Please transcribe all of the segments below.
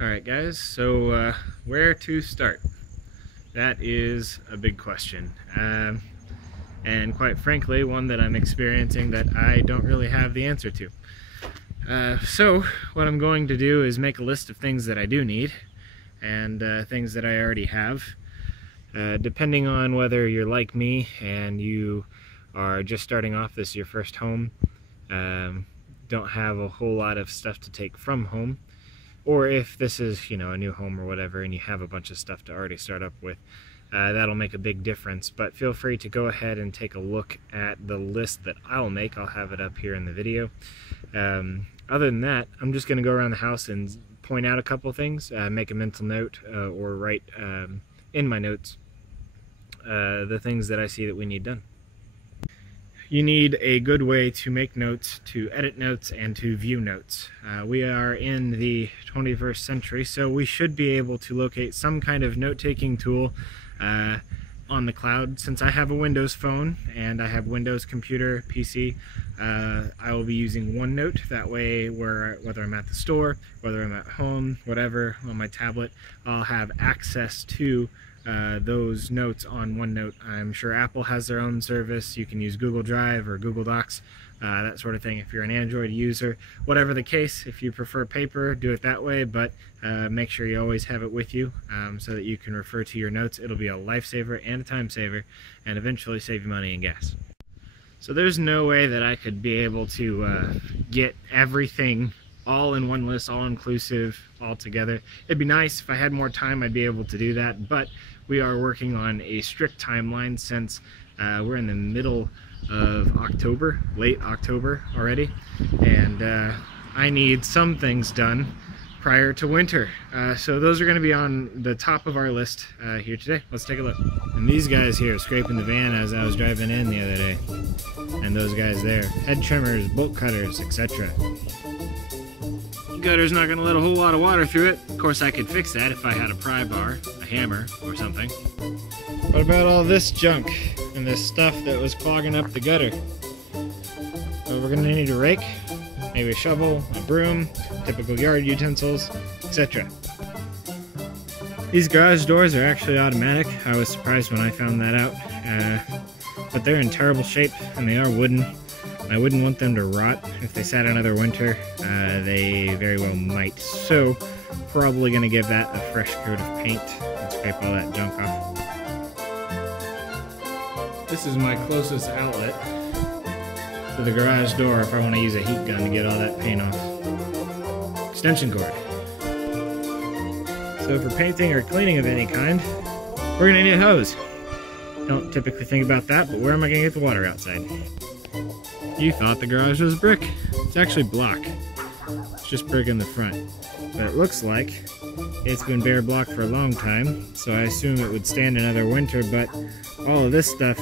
Alright guys, so where to start? That is a big question. And quite frankly, one that I'm experiencing that I don't really have the answer to. So what I'm going to do is make a list of things that I do need and things that I already have. Depending on whether you're like me and you are just starting off, this is your first home, don't have a whole lot of stuff to take from home, or if this is, you know, a new home or whatever and you have a bunch of stuff to already start up with, that'll make a big difference. But feel free to go ahead and take a look at the list that I'll make. I'll have it up here in the video. Other than that, I'm just going to go around the house and point out a couple things, make a mental note, or write in my notes the things that I see that we need done. You need a good way to make notes, to edit notes, and to view notes. We are in the 21st century, so we should be able to locate some kind of note-taking tool on the cloud. Since I have a Windows phone and I have Windows computer, PC, I will be using OneNote. That way, whether I'm at the store, whether I'm at home, whatever, on my tablet, I'll have access to those notes on OneNote. I'm sure Apple has their own service. You can use Google Drive or Google Docs, that sort of thing if you're an Android user. Whatever the case, if you prefer paper, do it that way, but make sure you always have it with you so that you can refer to your notes. It'll be a lifesaver and a time saver, and eventually save you money and gas. So there's no way that I could be able to get everything all in one list, all inclusive, all together. It'd be nice if I had more time, I'd be able to do that, but we are working on a strict timeline since we're in the middle of October, late October already, and I need some things done prior to winter. So those are going to be on the top of our list here today. Let's take a look. And these guys here scraping the van as I was driving in the other day, and those guys there, head trimmers, bolt cutters, etc. Gutter's not going to let a whole lot of water through it. Of course, I could fix that if I had a pry bar, a hammer, or something. What about all this junk and this stuff that was clogging up the gutter? So we're going to need a rake, maybe a shovel, a broom, typical yard utensils, etc. These garage doors are actually automatic. I was surprised when I found that out. But they're in terrible shape and they are wooden. I wouldn't want them to rot. If they sat another winter, they very well might. So, probably going to give that a fresh coat of paint and scrape all that junk off. This is my closest outlet to the garage door if I want to use a heat gun to get all that paint off. Extension cord. So for painting or cleaning of any kind, we're going to need a hose. Don't typically think about that, but where am I going to get the water outside? You thought the garage was brick. It's actually block. It's just brick in the front. But it looks like it's been bare block for a long time, so I assume it would stand another winter, but all of this stuff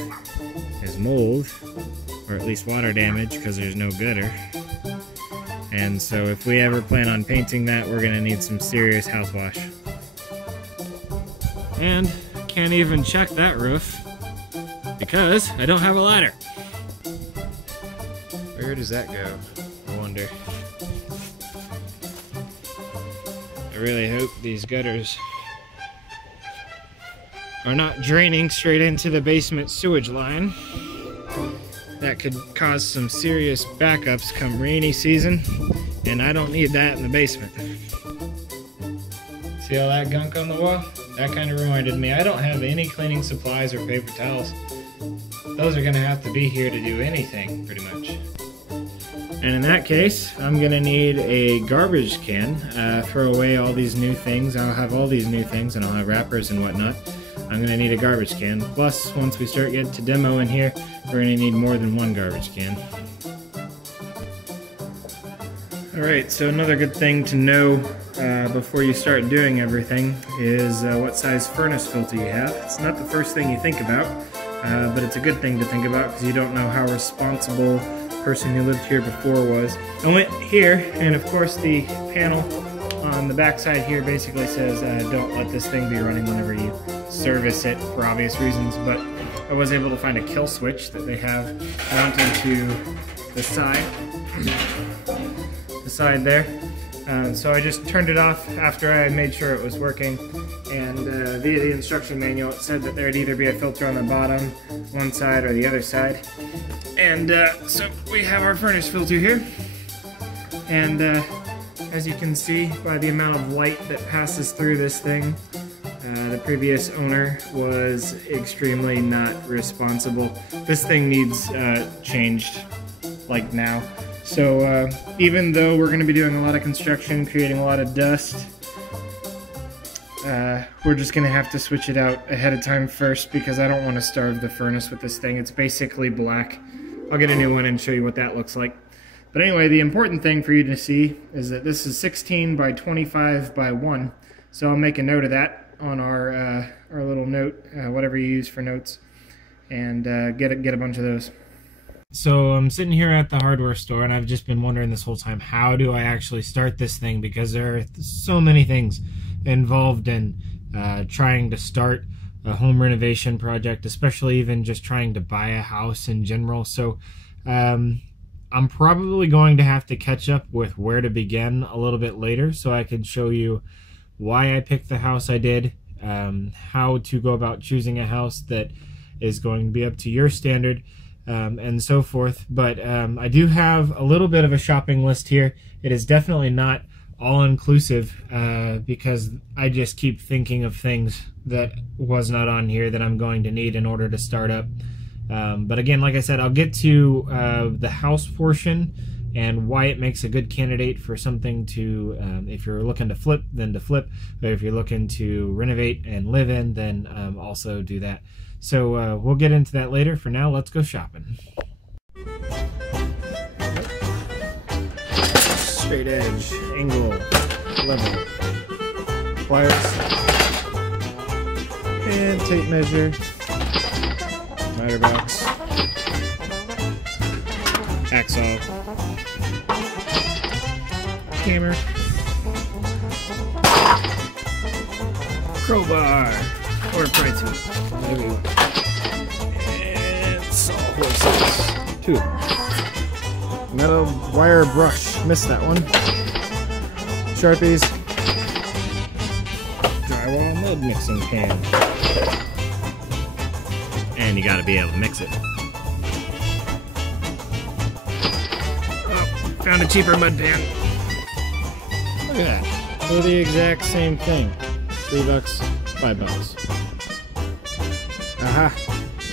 is mold, or at least water damage, because there's no gutter. And so if we ever plan on painting that, we're going to need some serious house wash. And I can't even check that roof, because I don't have a ladder. Where does that go? I wonder. I really hope these gutters are not draining straight into the basement sewage line. That could cause some serious backups come rainy season, and I don't need that in the basement. See all that gunk on the wall? That kind of reminded me, I don't have any cleaning supplies or paper towels. Those are going to have to be here to do anything, pretty much. And in that case, I'm going to need a garbage can. Throw away all these new things. I'll have all these new things and I'll have wrappers and whatnot. I'm going to need a garbage can. Plus, once we start getting to demo in here, we're going to need more than one garbage can. Alright, so another good thing to know before you start doing everything is what size furnace filter you have. It's not the first thing you think about, but it's a good thing to think about because you don't know how responsible person who lived here before was. I went here, and of course the panel on the back side here basically says don't let this thing be running whenever you service it, for obvious reasons, but I was able to find a kill switch that they have mounted to the side there, So I just turned it off after I made sure it was working, and via the instruction manual it said that there'd either be a filter on the bottom, one side, or the other side. And so we have our furnace filter here, and as you can see by the amount of light that passes through this thing, the previous owner was extremely not responsible. This thing needs changed like now. So even though we're going to be doing a lot of construction, creating a lot of dust, we're just going to have to switch it out ahead of time first, because I don't want to starve the furnace with this thing. It's basically black. I'll get a new one and show you what that looks like. But anyway, the important thing for you to see is that this is 16 by 25 by 1. So I'll make a note of that on our little note, whatever you use for notes, and get a bunch of those. So I'm sitting here at the hardware store, and I've just been wondering this whole time, how do I actually start this thing? Because there are so many things involved in trying to start a home renovation project, especially even just trying to buy a house in general. So I'm probably going to have to catch up with where to begin a little bit later, so I can show you why I picked the house I did, how to go about choosing a house that is going to be up to your standard, and so forth. But I do have a little bit of a shopping list here. It is definitely not all-inclusive, because I just keep thinking of things that was not on here that I'm going to need in order to start up. But again, like I said, I'll get to the house portion and why it makes a good candidate for something to, if you're looking to flip, then to flip. But if you're looking to renovate and live in, then also do that. So we'll get into that later. For now, let's go shopping. Straight edge, angle, level, pliers, and tape measure, miter box, hacksaw, hammer, crowbar, or pry tool, whatever you want, and sawhorses, 2. Metal wire brush, missed that one. Sharpies, drywall mud mixing pan, and you gotta be able to mix it. Oh, found a cheaper mud pan. Look at that. They're the exact same thing. $3, $5. Aha!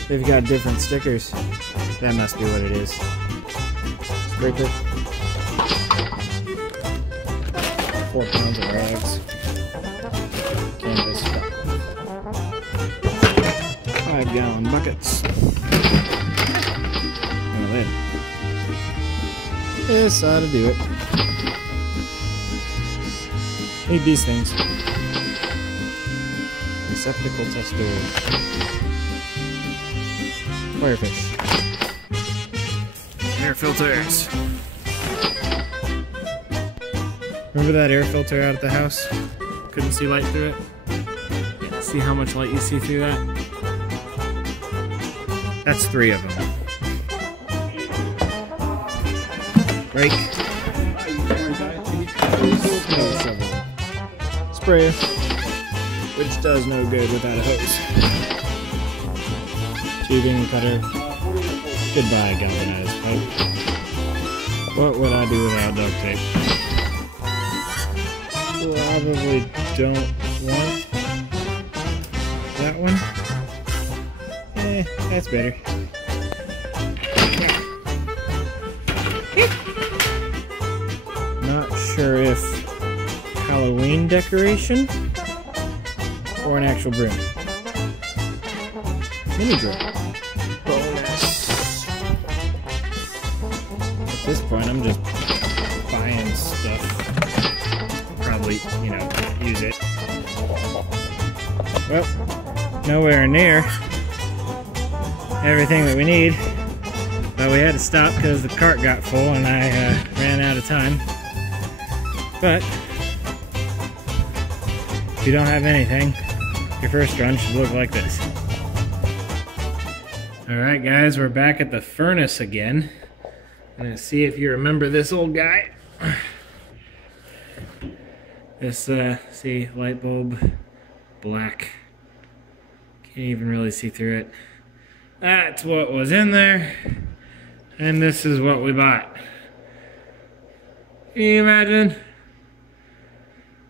They've got different stickers. That must be what it is. Scraper. 4 pounds of rags. Canvas. 5-gallon buckets. And a lid. This ought to do it. Need these things. Receptacle tester. Firefish. Air filters. Remember that air filter out at the house? Couldn't see light through it? Yeah, see how much light you see through that? That's 3 of them. Rake. Snow shovel. Sprayer, which does no good without a hose. Tubing cutter. Goodbye, galvanized pipe. What would I do without duct tape? Probably don't want that one. That's better. Not sure if Halloween decoration or an actual broom. Mini broom. Bonus. At this point, I'm just buying stuff. Probably, you know, use it. Well, nowhere near everything that we need. But we had to stop because the cart got full and I ran out of time. But if you don't have anything, your first run should look like this. Alright guys, we're back at the furnace again. I'm going to see if you remember this old guy. This, see, light bulb, black. Can't even really see through it. That's what was in there, and this is what we bought. Can you imagine?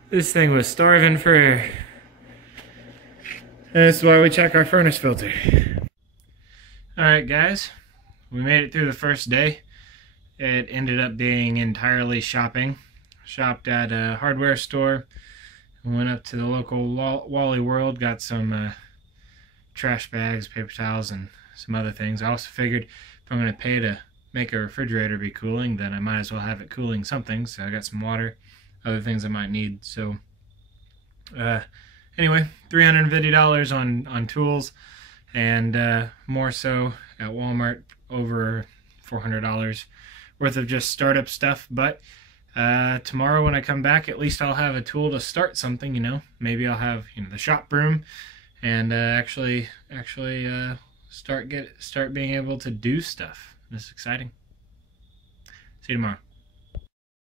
This thing was starving for air. And this is why we check our furnace filter. Alright guys, we made it through the first day. It ended up being entirely shopping. Shopped at a hardware store, went up to the local Wally World, got some trash bags, paper towels, and some other things. I also figured if I'm going to pay to make a refrigerator be cooling, then I might as well have it cooling something. So I got some water, other things I might need. So anyway, $350 on tools, and more so at Walmart, over $400 worth of just startup stuff. But tomorrow when I come back, at least I'll have a tool to start something, you know. Maybe I'll have, you know, the shop broom, and actually start being able to do stuff. This is exciting. See you tomorrow.